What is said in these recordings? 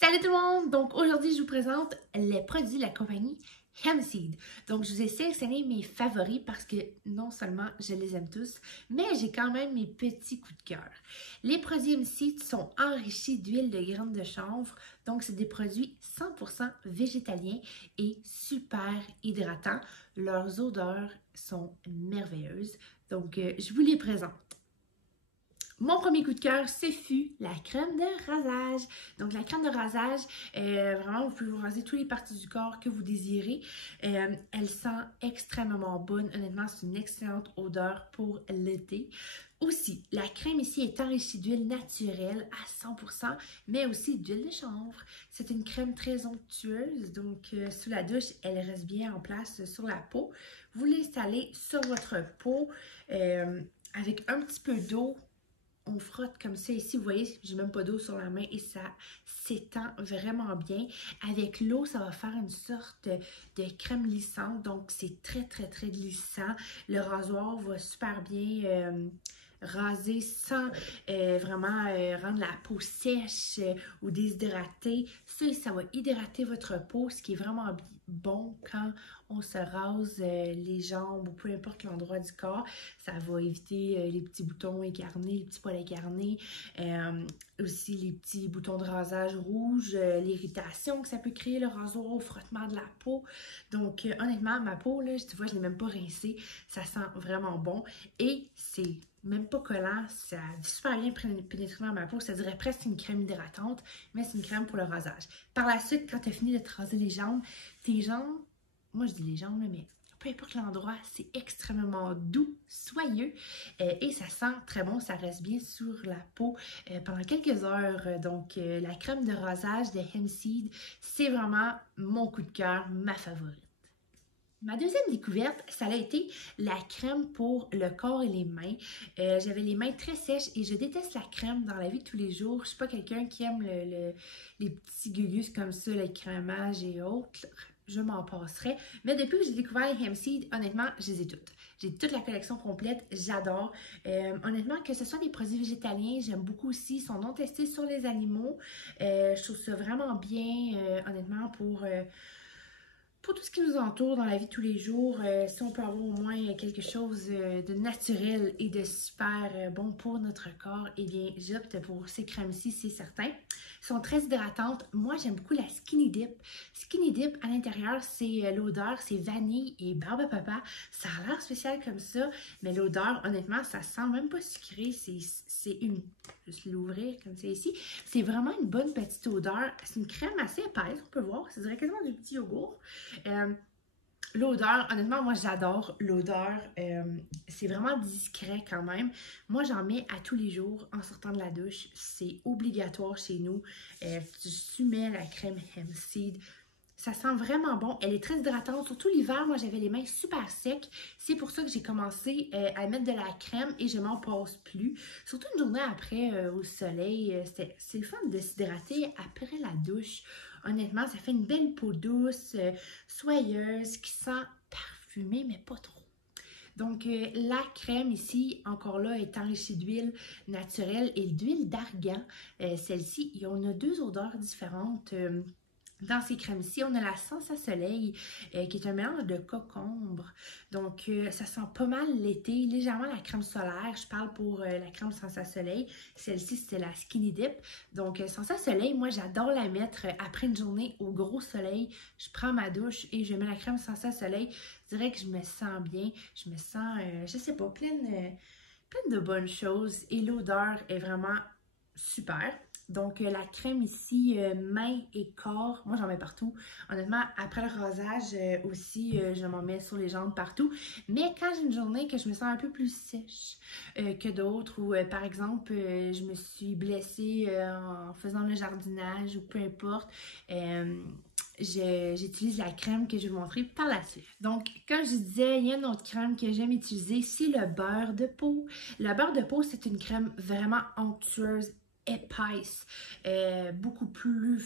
Salut tout le monde! Donc aujourd'hui, je vous présente les produits de la compagnie Hempseed. Donc je vous ai sélectionné mes favoris parce que non seulement je les aime tous, mais j'ai quand même mes petits coups de cœur. Les produits Hempseed sont enrichis d'huile de graines de chanvre, donc c'est des produits 100% végétaliens et super hydratants. Leurs odeurs sont merveilleuses, donc je vous les présente. Mon premier coup de cœur, ce fut la crème de rasage. Donc, la crème de rasage, vraiment, vous pouvez vous raser toutes les parties du corps que vous désirez. Elle sent extrêmement bonne. Honnêtement, c'est une excellente odeur pour l'été. Aussi, la crème ici est enrichie d'huile naturelle à 100%, mais aussi d'huile de chanvre. C'est une crème très onctueuse, donc sous la douche, elle reste bien en place sur la peau. Vous l'installez sur votre peau avec un petit peu d'eau. On frotte comme ça ici, vous voyez, j'ai même pas d'eau sur la main et ça s'étend vraiment bien. Avec l'eau, ça va faire une sorte de crème lissante, donc c'est très glissant. Le rasoir va super bien raser sans vraiment rendre la peau sèche ou déshydratée. Ça va hydrater votre peau, ce qui est vraiment bon quand on se rase les jambes ou peu importe l'endroit du corps. Ça va éviter les petits boutons écarnés, les petits poils écarnés, aussi les petits boutons de rasage rouges, l'irritation que ça peut créer, le rasoir au frottement de la peau. Donc honnêtement, ma peau, là, tu vois, je ne l'ai même pas rincée. Ça sent vraiment bon et c'est même pas collant, ça a super bien pénétré dans ma peau, ça dirait presque une crème hydratante, mais c'est une crème pour le rasage. Par la suite, quand tu as fini de te raser les jambes, tes jambes, moi je dis les jambes, mais peu importe l'endroit, c'est extrêmement doux, soyeux et ça sent très bon, ça reste bien sur la peau pendant quelques heures. Donc la crème de rasage de Hempseed, c'est vraiment mon coup de cœur, ma favorite. Ma deuxième découverte, ça a été la crème pour le corps et les mains. J'avais les mains très sèches et je déteste la crème dans la vie de tous les jours. Je suis pas quelqu'un qui aime les petits gugus comme ça, le crémage et autres. Je m'en passerais. Mais depuis que j'ai découvert les Hempseed, honnêtement, je les ai toutes. J'ai toute la collection complète, j'adore. Honnêtement, que ce soit des produits végétaliens, j'aime beaucoup aussi. Ils sont non testés sur les animaux. Je trouve ça vraiment bien, honnêtement, pour tout ce qui nous entoure dans la vie de tous les jours, si on peut avoir au moins quelque chose de naturel et de super bon pour notre corps, eh bien, j'opte pour ces crèmes-ci, c'est certain. Elles sont très hydratantes. Moi, j'aime beaucoup la Skinny Dip. Skinny Dip, à l'intérieur, c'est l'odeur, c'est vanille et barbe à papa. Ça a l'air spécial comme ça, mais l'odeur, honnêtement, ça sent même pas sucré. C'est une... Juste l'ouvrir comme c'est ici. C'est vraiment une bonne petite odeur. C'est une crème assez épaisse, on peut voir. Ça dirait quasiment du petit yogourt. L'odeur, honnêtement, moi j'adore l'odeur. C'est vraiment discret quand même. Moi, j'en mets à tous les jours en sortant de la douche. C'est obligatoire chez nous. Tu mets la crème Hempseed. Ça sent vraiment bon. Elle est très hydratante. Surtout l'hiver, moi, j'avais les mains super secs. C'est pour ça que j'ai commencé à mettre de la crème et je m'en passe plus. Surtout une journée après au soleil. C'est le fun de s'hydrater après la douche. Honnêtement, ça fait une belle peau douce, soyeuse, qui sent parfumée, mais pas trop. Donc, la crème ici, encore là, est enrichie d'huile naturelle et d'huile d'argan. Celle-ci, on a deux odeurs différentes. Dans ces crèmes-ci, on a la Sensa Soleil qui est un mélange de cocombre. Donc, ça sent pas mal l'été. Légèrement la crème solaire. Je parle pour la crème Sensa Soleil. Celle-ci, c'est la Skinny Dip. Donc, Sensa Soleil, moi, j'adore la mettre après une journée au gros soleil. Je prends ma douche et je mets la crème Sensa Soleil. Je dirais que je me sens bien. Je me sens, je sais pas, pleine de bonnes choses. Et l'odeur est vraiment super. Donc, la crème ici, main et corps, moi j'en mets partout. Honnêtement, après le rasage aussi, je m'en mets sur les jambes partout. Mais quand j'ai une journée que je me sens un peu plus sèche que d'autres, ou par exemple, je me suis blessée en faisant le jardinage ou peu importe, j'utilise la crème que je vais vous montrer par la suite. Donc, comme je disais, il y a une autre crème que j'aime utiliser, c'est le beurre de peau. Le beurre de peau, c'est une crème vraiment onctueuse, épaisse, beaucoup plus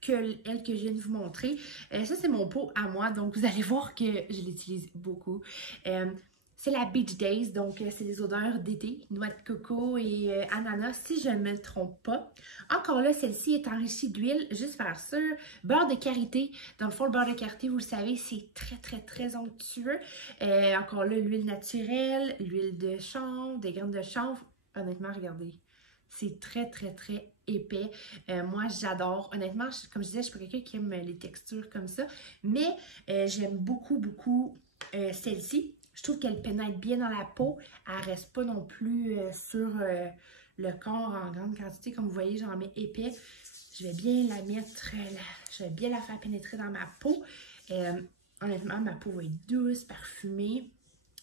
que elle que je viens de vous montrer. Ça, c'est mon pot à moi, donc vous allez voir que je l'utilise beaucoup. C'est la Beach Days, donc c'est les odeurs d'été, noix de coco et ananas, si je ne me trompe pas. Encore là, celle-ci est enrichie d'huile, juste faire sûr. Beurre de karité. Dans le fond, le beurre de karité, vous le savez, c'est très onctueux. Encore là, l'huile naturelle, l'huile de chanvre, des graines de chanvre. Honnêtement, regardez, c'est très épais. Moi, j'adore. Honnêtement, comme je disais, je suis pas quelqu'un qui aime les textures comme ça, mais j'aime beaucoup celle-ci. Je trouve qu'elle pénètre bien dans la peau. Elle reste pas non plus sur le corps en grande quantité. Comme vous voyez, j'en mets épais. Je vais bien la mettre, je vais bien la faire pénétrer dans ma peau. Honnêtement, ma peau va être douce, parfumée.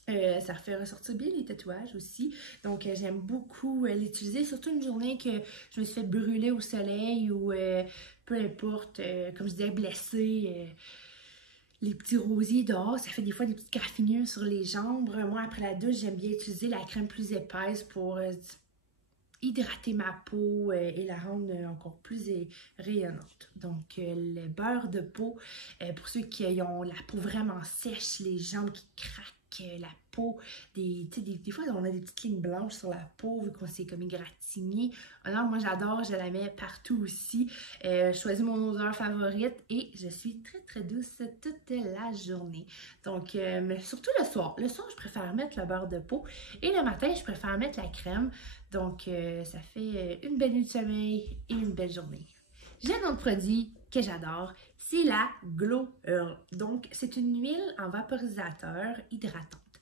Ça fait ressortir bien les tatouages aussi. Donc, j'aime beaucoup l'utiliser, surtout une journée que je me suis fait brûler au soleil ou peu importe, comme je disais, blessée. Les petits rosiers dehors, ça fait des fois des petites graffinures sur les jambes. Moi, après la douche, j'aime bien utiliser la crème plus épaisse pour hydrater ma peau et la rendre encore plus rayonnante. Donc, le beurre de peau, pour ceux qui ont la peau vraiment sèche, les jambes qui craquent, la peau, des fois on a des petites lignes blanches sur la peau vu qu'on s'est comme égratigné. Alors moi j'adore, je la mets partout aussi. Je choisis mon odeur favorite et je suis très douce toute la journée. Donc, mais surtout le soir. Le soir, je préfère mettre le beurre de peau et le matin, je préfère mettre la crème. Donc, ça fait une belle nuit de sommeil et une belle journée. J'ai un autre produit que j'adore, c'est la Glow Earl. Donc, c'est une huile en vaporisateur hydratante.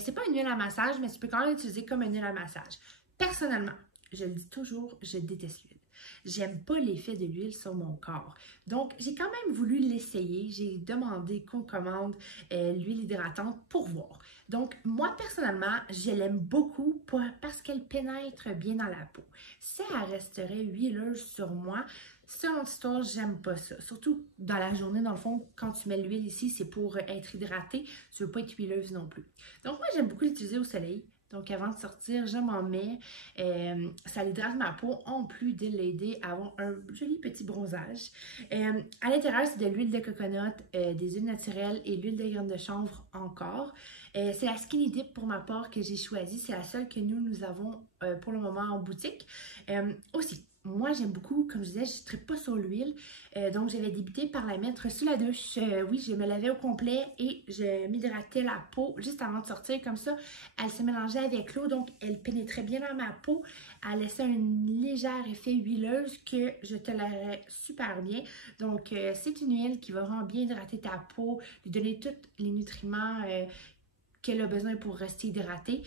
C'est pas une huile à massage, mais tu peux quand même l'utiliser comme une huile à massage. Personnellement, je le dis toujours, je déteste l'huile. J'aime pas l'effet de l'huile sur mon corps. Donc, j'ai quand même voulu l'essayer. J'ai demandé qu'on commande l'huile hydratante pour voir. Donc, moi, personnellement, je l'aime beaucoup parce qu'elle pénètre bien dans la peau. Si elle resterait huileuse sur moi, selon l'histoire, j'aime pas ça. Surtout dans la journée, dans le fond, quand tu mets l'huile ici, c'est pour être hydraté. Tu veux pas être huileuse non plus. Donc, moi, j'aime beaucoup l'utiliser au soleil. Donc, avant de sortir, je m'en mets. Ça hydrate ma peau en plus de l'aider à avoir un joli petit bronzage. À l'intérieur, c'est de l'huile de coconut, des huiles naturelles et l'huile de graines de chanvre encore. C'est la Skinny Dip pour ma part que j'ai choisie. C'est la seule que nous avons pour le moment en boutique. Aussi, moi, j'aime beaucoup, comme je disais, je ne tripe pas sur l'huile. Donc, j'avais débuté par la mettre sous la douche. Oui, je me lavais au complet et je m'hydratais la peau juste avant de sortir. Comme ça, elle se mélangeait avec l'eau. Donc, elle pénétrait bien dans ma peau. Elle laissait un léger effet huileuse que je tolérais super bien. Donc, c'est une huile qui va vraiment bien hydrater ta peau, lui donner tous les nutriments qu'elle a besoin pour rester hydratée.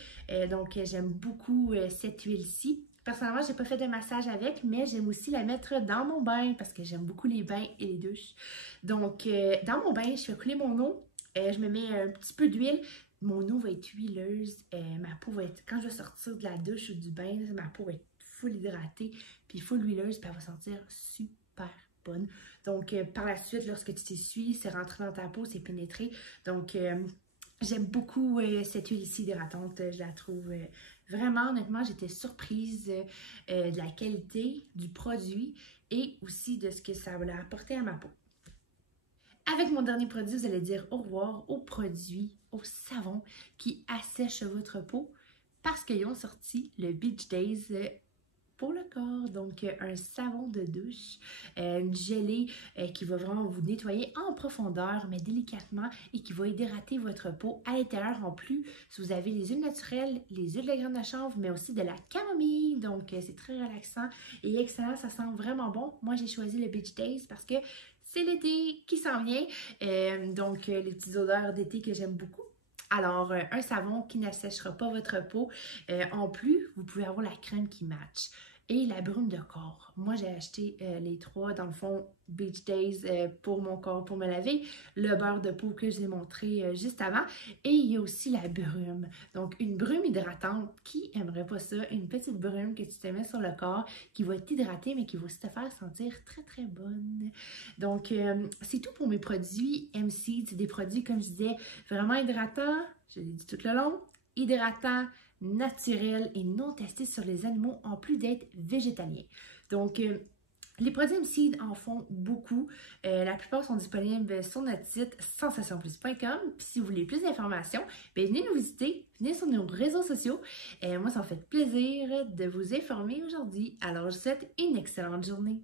Donc, j'aime beaucoup cette huile-ci. Personnellement, je n'ai pas fait de massage avec, mais j'aime aussi la mettre dans mon bain parce que j'aime beaucoup les bains et les douches. Donc, dans mon bain, je fais couler mon eau. Je me mets un petit peu d'huile. Mon eau va être huileuse. Ma peau va être... Quand je vais sortir de la douche ou du bain, ma peau va être full hydratée, puis full huileuse, puis elle va sentir super bonne. Donc, par la suite, lorsque tu t'essuies, c'est rentré dans ta peau, c'est pénétré. Donc, j'aime beaucoup cette huile ici hydratante. Je la trouve vraiment, honnêtement, j'étais surprise de la qualité du produit et aussi de ce que ça va apporter à ma peau. Avec mon dernier produit, vous allez dire au revoir aux produits, aux savons qui assèchent votre peau parce qu'ils ont sorti le Beach Days pour le corps. Donc, un savon de douche, une gelée qui va vraiment vous nettoyer en profondeur, mais délicatement, et qui va hydrater votre peau à l'intérieur. En plus, si vous avez les huiles naturelles, les huiles de graines de chanvre, mais aussi de la camomille. Donc, c'est très relaxant et excellent. Ça sent vraiment bon. Moi, j'ai choisi le Beach Days parce que c'est l'été qui s'en vient. Donc, les petites odeurs d'été que j'aime beaucoup. Alors, un savon qui n'assèchera pas votre peau. En plus, vous pouvez avoir la crème qui match. Et la brume de corps. Moi, j'ai acheté les trois, dans le fond, Beach Days pour mon corps, pour me laver. Le beurre de peau que je vous ai montré juste avant. Et il y a aussi la brume. Donc, une brume hydratante. Qui aimerait pas ça? Une petite brume que tu te mets sur le corps, qui va t'hydrater, mais qui va aussi te faire sentir très bonne. Donc, c'est tout pour mes produits MC. C'est des produits, comme je disais, vraiment hydratants. Je l'ai dit tout le long. Hydratants, naturel et non testé sur les animaux en plus d'être végétalien. Donc, Les produits MCeed en font beaucoup. La plupart sont disponibles sur notre site sensationplus.com. Puis si vous voulez plus d'informations, venez nous visiter, venez sur nos réseaux sociaux. Moi, ça me fait plaisir de vous informer aujourd'hui. Alors, je vous souhaite une excellente journée.